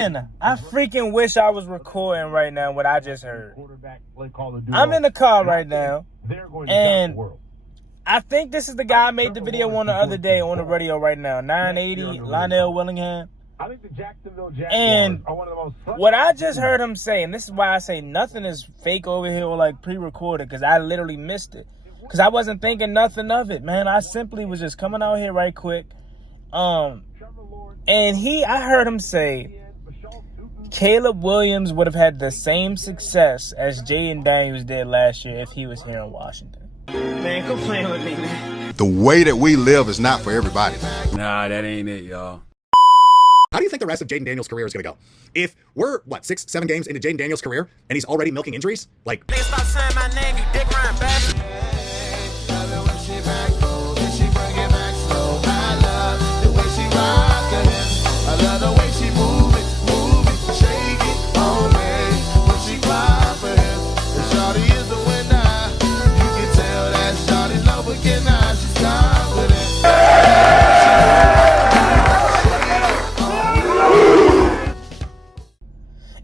I freaking wish I was recording right now what I just heard. I'm in the car right now, and I think this is the guy I made the video on the other day on the radio right now, 980, Lionel Willingham. And what I just heard him say, and this is why I say nothing is fake over here or like pre-recorded, because I literally missed it. Because I wasn't thinking nothing of it, man. I simply was just coming out here right quick. And I heard him say, Caleb Williams would have had the same success as Jaden Daniels did last year if he was here in Washington. Man, quit playing with me, man. The way that we live is not for everybody, man. Nah, that ain't it, y'all. How do you think the rest of Jaden Daniels' career is going to go? If we're, 6, 7 games into Jaden Daniels' career, and he's already milking injuries? Like... Stop saying my name, you dick riding bastard.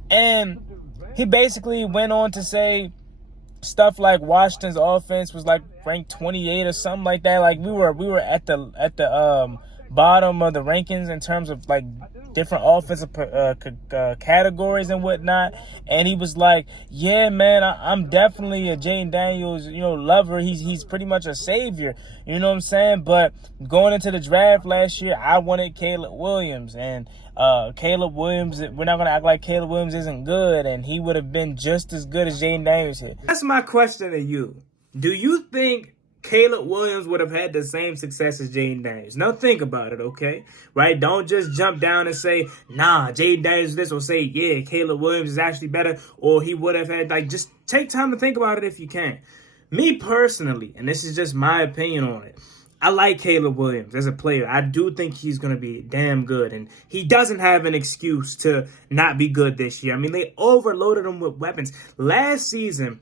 And he basically went on to say stuff like Washington's offense was like ranked 28 or something like that. Like we were at the bottom of the rankings in terms of like different offensive categories and whatnot. And he was like, yeah, man, I'm definitely a Jaden Daniels, lover. He's pretty much a savior. You know what I'm saying? But going into the draft last year, I wanted Caleb Williams. And Caleb Williams, we're not going to act like Caleb Williams isn't good. And he would have been just as good as Jaden Daniels here. That's my question to you. Do you think Caleb Williams would have had the same success as Jaden Daniels? Now think about it, okay? Right? Don't just jump down and say, nah, Jaden Daniels this, or say, yeah, Caleb Williams is actually better, or he would have had, just take time to think about it if you can. Me personally, and this is just my opinion on it, I like Caleb Williams as a player. I do think he's going to be damn good, and he doesn't have an excuse to not be good this year. I mean, they overloaded him with weapons. Last season,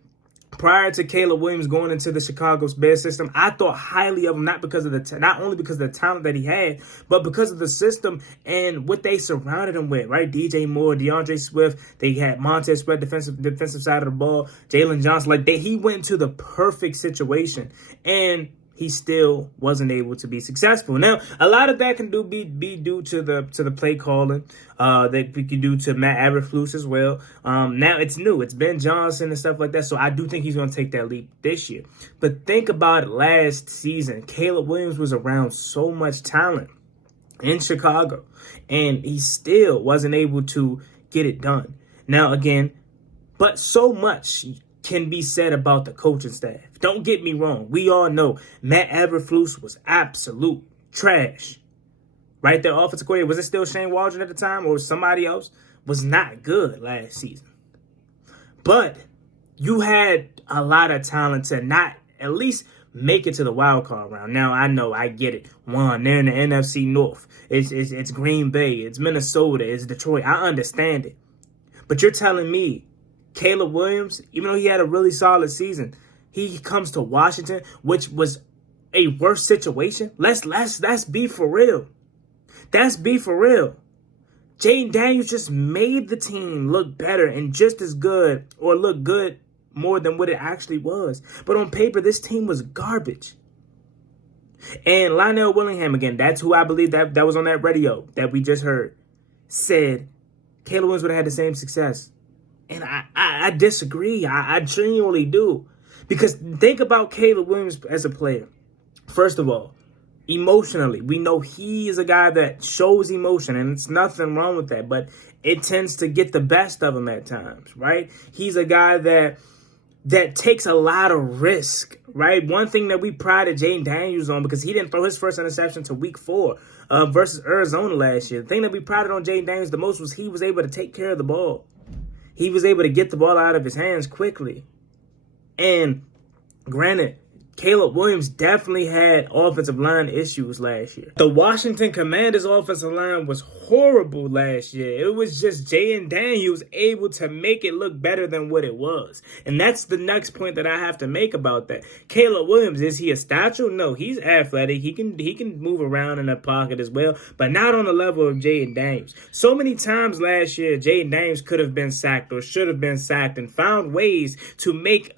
prior to Caleb Williams going into the Chicago Bears system, I thought highly of him, not only because of the talent that he had, but because of the system and what they surrounded him with, right? DJ Moore, DeAndre Swift, they had Montez Sweat, defensive side of the ball, Jalen Johnson. He went to the perfect situation, and he still wasn't able to be successful. Now, a lot of that can be due to the play calling that we can do to Matt Eberflus as well. Now it's new. It's Ben Johnson and stuff like that. So I do think he's going to take that leap this year. But think about it, last season, Caleb Williams was around so much talent in Chicago, and he still wasn't able to get it done. Now, again, but so much can be said about the coaching staff. Don't get me wrong. We all know Matt Eberflus was absolute trash. Right? Their offensive coordinator, was it still Shane Waldron at the time or somebody else? Was not good last season. But you had a lot of talent to not at least make it to the wild card round. Now, I know, I get it. One, they're in the NFC North. It's Green Bay. It's Minnesota. It's Detroit. I understand it. But you're telling me Caleb Williams, even though he had a really solid season, he comes to Washington, which was a worse situation. Let's be for real. Let's be for real. Jaden Daniels just made the team look better and just as good, or look good more than what it actually was. But on paper, this team was garbage. And Lionel Willingham, again, that's who I believe that was on that radio that we just heard, said Caleb Williams would have had the same success. And I disagree. I genuinely do. Because think about Caleb Williams as a player. First of all, emotionally, we know he is a guy that shows emotion, and it's nothing wrong with that. But it tends to get the best of him at times, right? He's a guy that takes a lot of risk, right? One thing that we prided Jaden Daniels on, because he didn't throw his first interception to week 4 versus Arizona last year. The thing that we prided on Jaden Daniels the most was he was able to take care of the ball. He was able to get the ball out of his hands quickly. And granted, Caleb Williams definitely had offensive line issues last year. The Washington Commanders' offensive line was horrible last year. It was just Jaden Daniels able to make it look better than what it was. And that's the next point that I have to make about that. Caleb Williams, is he a statue? No, he's athletic. He can move around in the pocket as well, but not on the level of Jaden Daniels. So many times last year, Jaden Daniels could have been sacked or should have been sacked and found ways to make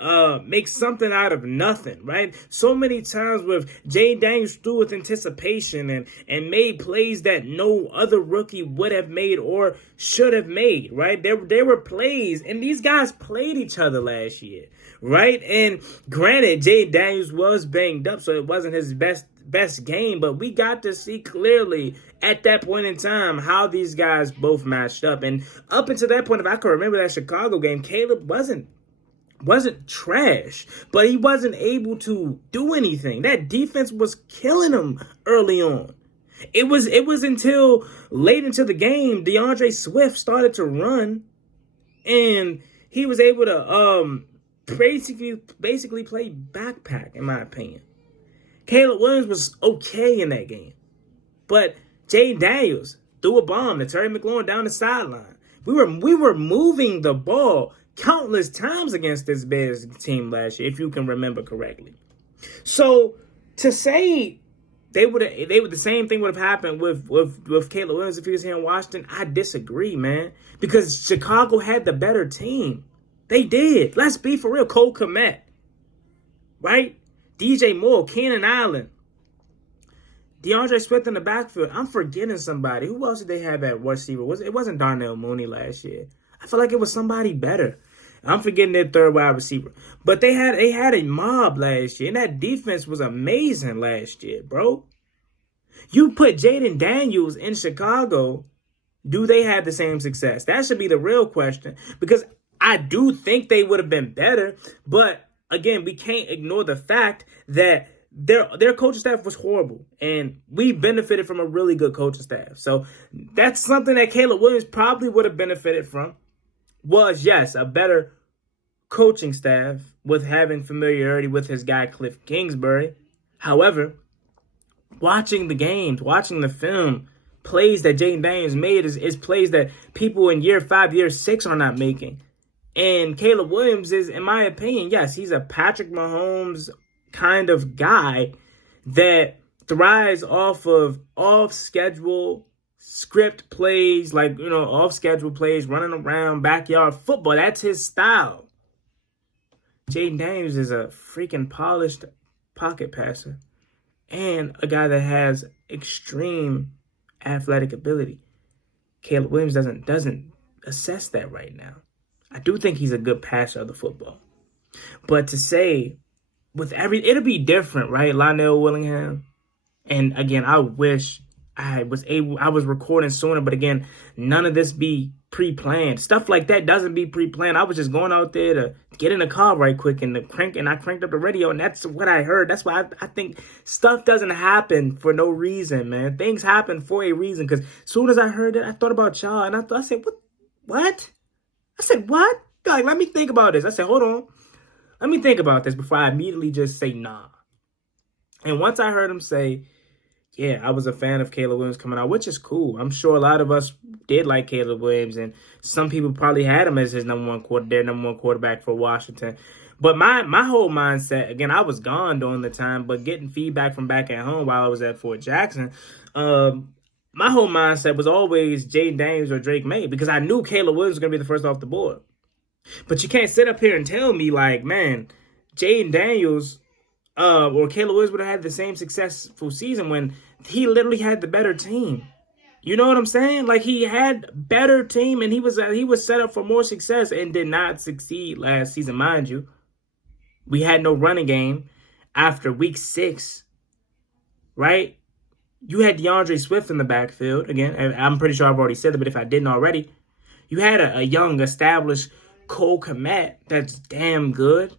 something out of nothing, right? So many times with Jaden Daniels threw with anticipation and made plays that no other rookie would have made or should have made, right? There were plays, and these guys played each other last year, right? And granted, Jaden Daniels was banged up, so it wasn't his best game, but we got to see clearly at that point in time how these guys both matched up. And up until that point, if I can remember that Chicago game, Caleb wasn't trash, but he wasn't able to do anything. That defense was killing him early on. It was until late into the game, DeAndre Swift started to run, and he was able to basically play backpack, in my opinion. Caleb Williams was okay in that game, but Jaden Daniels threw a bomb to Terry McLaurin down the sideline. We were moving the ball countless times against this Bears team last year, if you can remember correctly. So to say the same thing would have happened with Caleb Williams if he was here in Washington, I disagree, man. Because Chicago had the better team. They did. Let's be for real. Cole Kmet, right? DJ Moore, Keenan Allen, DeAndre Swift in the backfield. I'm forgetting somebody. Who else did they have at receiver? It wasn't Darnell Mooney last year. I feel like it was somebody better. I'm forgetting their third wide receiver. But they had a mob last year, and that defense was amazing last year, bro. You put Jaden Daniels in Chicago, do they have the same success? That should be the real question, because I do think they would have been better, but again, we can't ignore the fact that their coaching staff was horrible, and we benefited from a really good coaching staff. So that's something that Caleb Williams probably would have benefited from. Was, yes, a better coaching staff with having familiarity with his guy Cliff Kingsbury. However, watching the games, watching the film, plays that Jaden Daniels made is plays that people in year 5, year 6 are not making. And Caleb Williams is, in my opinion, yes, he's a Patrick Mahomes kind of guy that thrives off of off-schedule script plays, like, off-schedule plays, running around, backyard football. That's his style. Jaden Daniels is a freaking polished pocket passer and a guy that has extreme athletic ability. Caleb Williams doesn't assess that right now. I do think he's a good passer of the football. But to say, it'll be different, right? Lionel Willingham. And again, I wish I was recording sooner, but again, none of this be pre-planned. Stuff like that doesn't be pre-planned. I was just going out there to get in the car right quick and I cranked up the radio, and that's what I heard. That's why I think stuff doesn't happen for no reason, man. Things happen for a reason, because as soon as I heard it, I thought about y'all, and I said, what? I said, what? Like, let me think about this. I said, hold on. Let me think about this before I immediately just say nah. And once I heard him say, yeah, I was a fan of Caleb Williams coming out, which is cool. I'm sure a lot of us did like Caleb Williams, and some people probably had him as their number one quarterback for Washington. But my whole mindset, again, I was gone during the time, but getting feedback from back at home while I was at Fort Jackson, my whole mindset was always Jaden Daniels or Drake May, because I knew Caleb Williams was going to be the first off the board. But you can't sit up here and tell me, like, man, Jaden Daniels or Caleb Williams would have had the same successful season when he literally had the better team. You know what I'm saying? Like, he had better team, and he was set up for more success and did not succeed last season, mind you. We had no running game after week 6, right? You had DeAndre Swift in the backfield. Again, I'm pretty sure I've already said it, but if I didn't already, you had a young, established Cole Kmet that's damn good.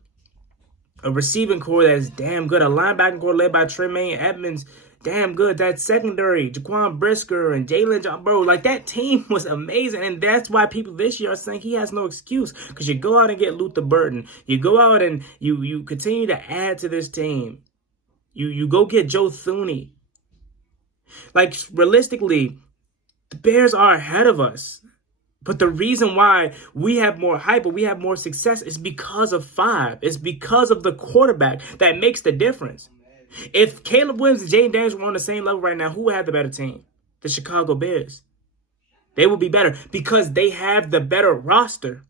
A receiving core that's damn good. A linebacking core led by Tremaine Edmonds damn good. That secondary, Jaquan Brisker and Jalen John, bro, like that team was amazing. And that's why people this year are saying he has no excuse. Because you go out and get Luther Burton. You go out and you continue to add to this team. You go get Joe Thuney. Like, realistically, the Bears are ahead of us. But the reason why we have more hype or we have more success is because of 5. It's because of the quarterback that makes the difference. If Caleb Williams and Jaden Daniels were on the same level right now, who would have the better team? The Chicago Bears. They will be better because they have the better roster.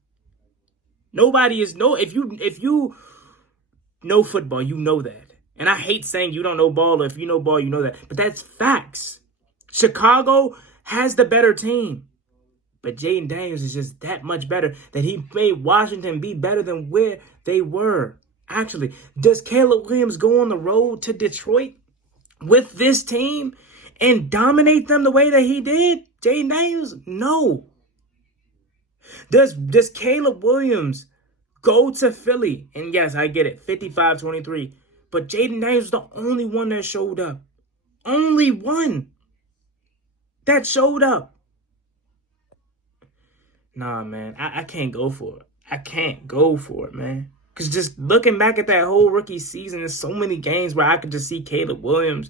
Nobody is if you know football, you know that. And I hate saying you don't know ball, or if you know ball, you know that. But that's facts. Chicago has the better team. But Jaden Daniels is just that much better that he made Washington be better than where they were. Actually, does Caleb Williams go on the road to Detroit with this team and dominate them the way that he did? Jaden Daniels? No. Does Caleb Williams go to Philly? And yes, I get it, 55-23. But Jaden Daniels was the only one that showed up. Only one that showed up. Nah, man, I can't go for it. I can't go for it, man. Because just looking back at that whole rookie season, there's so many games where I could just see Caleb Williams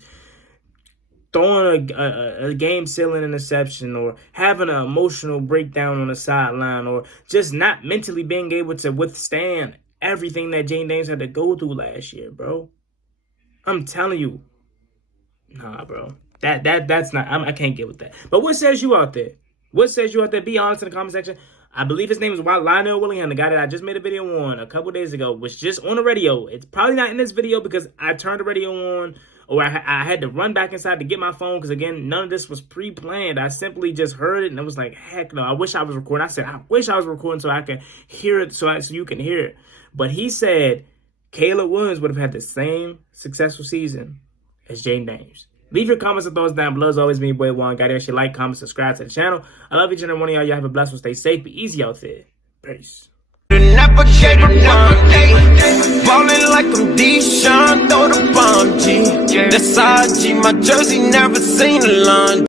throwing a game-sealing interception or having an emotional breakdown on the sideline or just not mentally being able to withstand everything that Jaden Daniels had to go through last year, bro. I'm telling you. Nah, bro. That's not... I can't get with that. But what says you out there? What says you out there? Be honest in the comment section. I believe his name is Lionel Willingham, the guy that I just made a video on a couple days ago, was just on the radio. It's probably not in this video because I turned the radio on, or I had to run back inside to get my phone because, again, none of this was pre-planned. I simply just heard it, and it was like, heck no, I wish I was recording. I said, I wish I was recording so I could hear it, so you can hear it. But he said Caleb Williams would have had the same successful season as Jaden Daniels. Leave your comments and thoughts down below. As always, me, boy, Juan. Got it. Like, comment, subscribe to the channel. I love each and every one of y'all. Y'all have a blessed one. Stay safe. Be easy out there. Peace. Ballin' like I'm D-Sean, throw the bomb, G. That's IG, my jersey never seen a line.